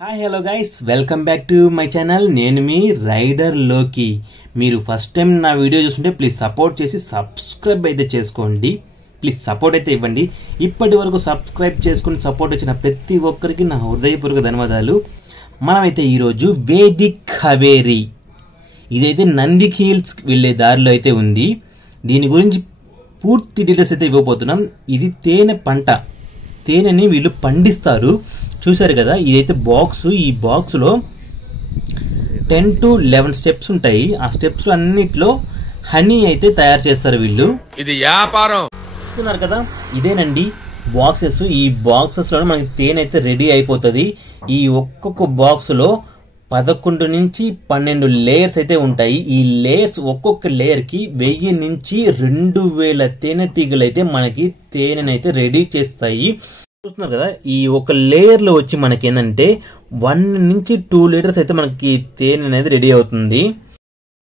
Hi hello guys, welcome back to my channel. నేను మీ rider లోకి. మీరు ఫస్ట్ టైం నా వీడియో చూస్తుంటే ప్లీజ్ సపోర్ట్ చేసి సబ్స్క్రైబ్ అయితే చేసుకోండి. ప్లీజ్ సపోర్ట్ అయితే ఇవ్వండి. ఇప్పటి వరకు సబ్స్క్రైబ్ చేసుకుని సపోర్ట్ వచ్చిన ప్రతి ఒక్కరికి నా హృదయపూర్వక ధన్యవాదాలు. మనమైతే ఈరోజు వేదిక్ హవేరీ, ఇదైతే నంది హిల్స్ వెళ్ళే దారిలో అయితే ఉంది. దీని గురించి పూర్తి డీటెయిల్స్ అయితే ఇవ్వబోతున్నాం. ఇది తేనె పంట, తేనెని వీళ్ళు పండిస్తారు. చూసారు కదా, ఇదైతే బాక్స్. ఈ బాక్స్లో 10 to 11 స్టెప్స్ ఉంటాయి. ఆ స్టెప్స్ అన్నిట్లో హనీ అయితే తయారు చేస్తారు వీళ్ళు. ఇది వ్యాపారం. చూస్తున్నారు కదా, ఇదేనండి బాక్సెస్. ఈ బాక్సెస్ లో మనకి తేనె అయితే రెడీ అయిపోతుంది. ఈ ఒక్కొక్క బాక్స్ లో 11 నుంచి 12 లేయర్స్ అయితే ఉంటాయి. ఈ లేయర్స్ ఒక్కొక్క లేయర్ కి 1000 నుంచి 2000 తేనెటీగలు అయితే మనకి తేనెనైతే రెడీ చేస్తాయి. చూస్తున్నారు కదా, ఈ ఒక లేయర్ లో వచ్చి మనకి ఏంటంటే 1 నుంచి 2 లీటర్స్ అయితే మనకి తేనె అనేది రెడీ అవుతుంది.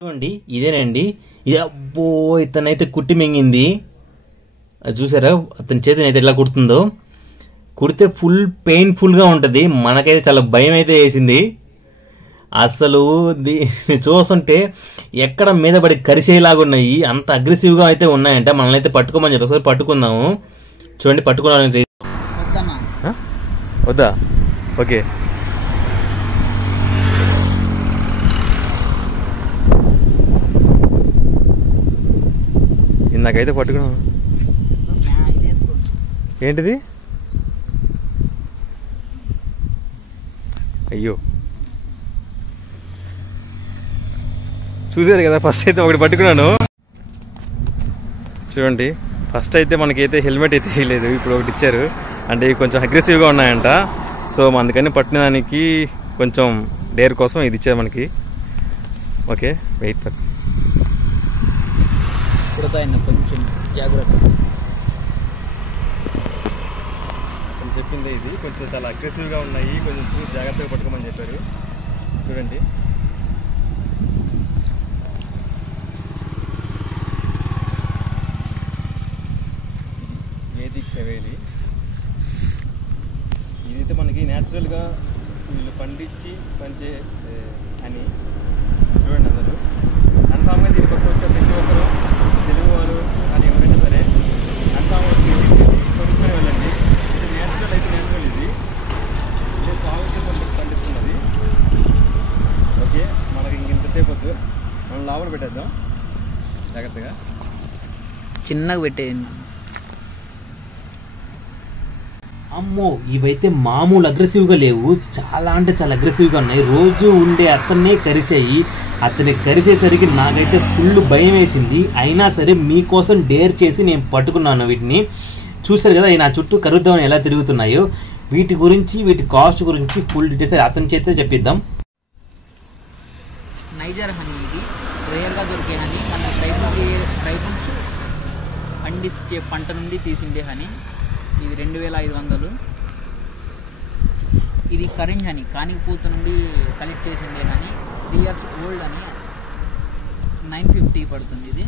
చూడండి, ఇదేనండి. ఇది అబ్బో, ఇతనైతే కుట్టి మింగింది. అది చూసారా, అతని చేతిని అయితే ఎట్లా కుడుతుందో. కుడితే ఫుల్ పెయిన్ఫుల్ గా ఉంటది. మనకైతే చాలా భయం అయితే వేసింది. అసలు దీన్ని చూస్తుంటే ఎక్కడ మీద పడి కరిసేలాగా ఉన్నాయి. అంత అగ్రెసివ్ గా అయితే ఉన్నాయంట. మనల్ని అయితే పట్టుకోమని చెప్పి ఒకసారి పట్టుకుందాము. చూడండి, పట్టుకున్నాను. వద్దా? ఓకే. ఇందాకైతే పట్టుకున్నాను. ఏంటిది? అయ్యో, చూసారు కదా, ఫస్ట్ అయితే ఒకటి పట్టుకున్నాను. చూడండి, ఫస్ట్ అయితే మనకైతే హెల్మెట్ అయితే వేయలేదు. ఇప్పుడు ఒకటి ఇచ్చారు. అంటే కొంచెం అగ్రెసివ్గా ఉన్నాయంట. సో అందుకని పట్టినదానికి కొంచెం డేర్ కోసం ఇది ఇచ్చారు మనకి. Okay, wait first. కొంచెం జాగ్రత్త చెప్పింది. ఇది కొంచెం చాలా అగ్రెసివ్గా ఉన్నాయి. కొంచెం జాగ్రత్తగా పట్టుకోమని చెప్పారు. చూడండి, వేదిక్ హవేరీ. ఇదైతే మనకి న్యాచురల్గా వీళ్ళు పండించి పంచే అని. చూడండి, అందరూ కన్ఫామ్గా దీని పక్క వచ్చే ప్రతి ఒక్కరు తెలుగు వాళ్ళు కానీ ఎవరైనా సరే కన్ఫామ్గా కొనుక్కొని వెళ్ళండి. ఇది న్యాచురల్ అయితే న్యాచురల్. ఇది ఇదే సాగుతో పండిస్తున్నది. ఓకే, మనకి ఇంకెంతసేపు వద్దు, మనం లోపల పెట్టేద్దాం. జాగ్రత్తగా చిన్నగా పెట్టేయండి. అమ్మో, ఇవైతే మామూలు అగ్రెసివ్గా లేవు. చాలా అంటే చాలా అగ్రెసివ్గా ఉన్నాయి. రోజు ఉండే అతన్నే కరిసాయి. అతన్ని కరిసేసరికి నాకైతే ఫుల్ భయం వేసింది. అయినా సరే మీకోసం డేర్ చేసి నేను పట్టుకున్నాను వీటిని. చూసారు కదా, నా చుట్టూ కరుద్దామని ఎలా తిరుగుతున్నాయో. వీటి గురించి, వీటి కాస్ట్ గురించి ఫుల్ డీటెయిల్స్ అతని చేతే చెప్పిద్దాం. నైజర్ హనీ, ఇది రియల్గా దొరికే హనీ. మన ట్రైబల్స్ పండించే పంట నుండి తీసిండే హనీ. ఇది 2500. ఇది కరెంజ్ హనీ, కానిపూత నుండి కలెక్ట్ చేసిండే హనీ. 3 years ఓల్డ్ అని 950 పడుతుంది.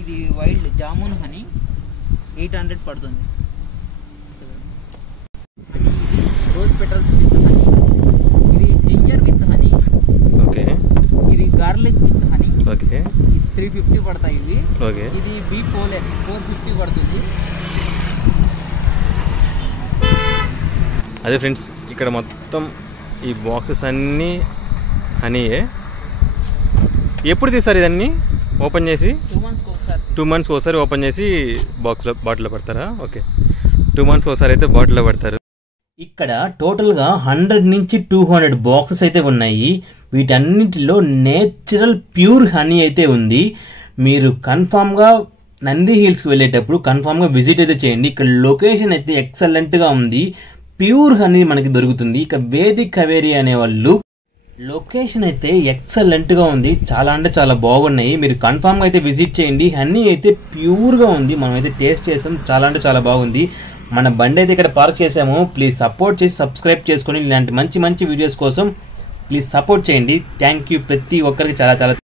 ఇది వైల్డ్ జామున్ హనీ 800 పడుతుంది. Rose petals with honey. ఇది జింజర్ విత్ హనీ. ఓకే. ఇది గార్లిక్ విత్ హనీ. ఓకే. 350 పడతాయి ఇవి. ఓకే. ఇది బీ పోలెన్ 450 పడుతుంది. అదే ఫ్రెండ్స్, ఇక్కడ మొత్తం ఈ బాక్సెస్ అన్నీ హనీయే. ఎప్పుడు తీస్తారు ఇదన్నీ ఓపెన్ చేసి? 2 months ఒకసారి ఓపెన్ చేసి బాటిల్లో పెడతారా? ఓకే, 2 months ఒకసారి అయితే బాటిల్లో పెడతారు. ఇక్కడ టోటల్గా 100 నుంచి 200 బాక్సెస్ అయితే ఉన్నాయి. వీటన్నిటిలో నేచురల్ ప్యూర్ హనీ అయితే ఉంది. మీరు కన్ఫామ్గా నంది హిల్స్కి వెళ్ళేటప్పుడు కన్ఫామ్గా విజిట్ అయితే చేయండి. ఇక్కడ లొకేషన్ అయితే ఎక్సలెంట్గా ఉంది. ప్యూర్ హనీ మనకి దొరుకుతుంది. ఇక వేదిక్ హవేరీ అనేవాళ్ళు లొకేషన్ అయితే ఎక్సలెంట్గా ఉంది. చాలా అంటే చాలా బాగున్నాయి. మీరు కన్ఫామ్గా అయితే విజిట్ చేయండి. హనీ అయితే ప్యూర్గా ఉంది. మనం అయితే టేస్ట్ చేసాం. చాలా అంటే చాలా బాగుంది. మన బండి అయితే ఇక్కడ పార్క్ చేసాము. ప్లీజ్ సపోర్ట్ చేసి సబ్స్క్రైబ్ చేసుకొని ఇలాంటి మంచి మంచి వీడియోస్ కోసం ప్లీజ్ సపోర్ట్ చేయండి. థ్యాంక్ యూ ప్రతి ఒక్కరికి చాలా చాలా.